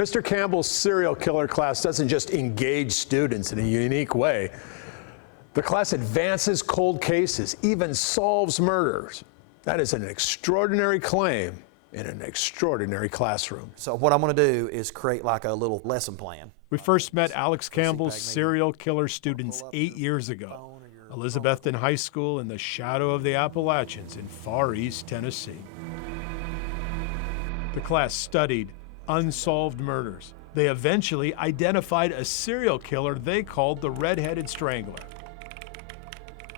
Mr. Campbell's serial killer class doesn't just engage students in a unique way. The class advances cold cases, even solves murders. That is an extraordinary claim in an extraordinary classroom. So what I'm going to do is create like a little lesson plan. We first met Alex Campbell's serial killer students 8 years ago. Elizabethton High School in the shadow of the Appalachians in Far East Tennessee. The class studied unsolved murders. They eventually identified a serial killer they called the Red-Headed Strangler.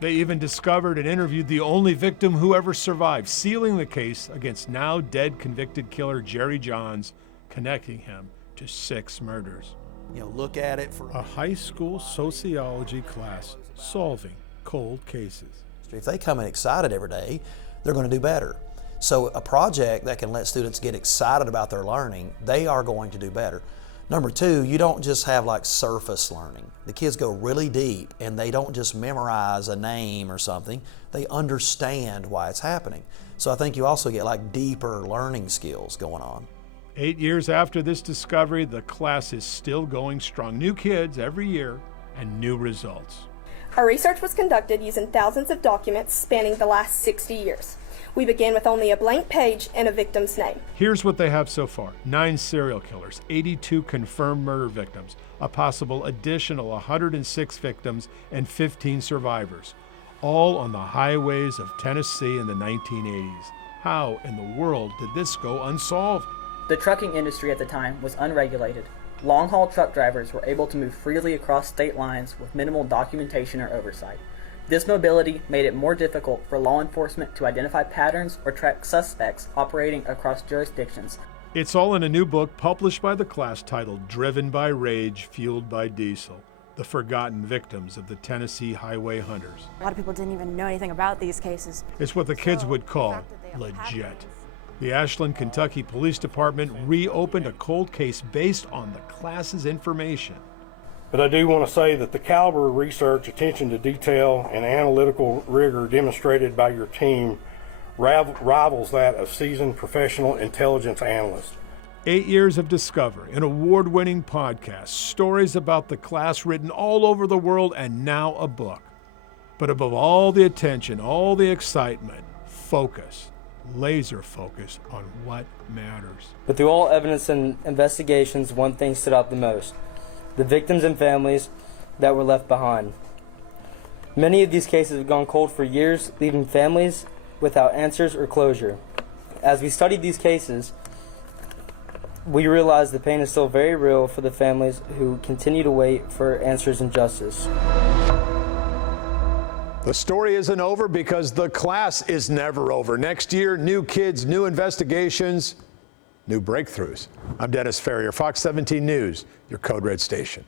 They even discovered and interviewed the only victim who ever survived, sealing the case against now dead convicted killer Jerry Johns, connecting him to 6 murders. Look at it for a high school sociology class solving cold cases. If they come in excited every day, they're going to do better. So a project that can let students get excited about their learning, they are going to do better. Number 2, you don't just have like surface learning. The kids go really deep and they don't just memorize a name or something, they understand why it's happening. So I think you also get like deeper learning skills going on. 8 years after this discovery, the class is still going strong. New kids every year and new results. Our research was conducted using thousands of documents spanning the last 60 years. We began with only a blank page and a victim's name. Here's what they have so far: 9 serial killers, 82 confirmed murder victims, a possible additional 106 victims, and 15 survivors, all on the highways of Tennessee in the 1980s. How in the world did this go unsolved? The trucking industry at the time was unregulated. Long-haul truck drivers were able to move freely across state lines with minimal documentation or oversight. This mobility made it more difficult for law enforcement to identify patterns or track suspects operating across jurisdictions. It's all in a new book published by the class titled Driven by Rage, Fueled by Diesel: The Forgotten Victims of the Tennessee Highway Hunters. A lot of people didn't even know anything about these cases. It's what the kids would call legit. The Ashland, Kentucky Police Department reopened a cold case based on the class's information. But I do want to say that the caliber of research, attention to detail, and analytical rigor demonstrated by your team rivals that of seasoned professional intelligence analysts. 8 years of discovery, an award-winning podcast, stories about the class written all over the world, and now a book. But above all the attention, all the excitement, focus. Laser focus on what matters. But through all evidence and investigations, one thing stood out the most: the victims and families that were left behind. Many of these cases have gone cold for years, leaving families without answers or closure. As we studied these cases, we realized the pain is still very real for the families who continue to wait for answers and justice. The story isn't over because the class is never over. Next year, new kids, new investigations, new breakthroughs. I'm Dennis Ferrier, Fox 17 News, your Code Red station.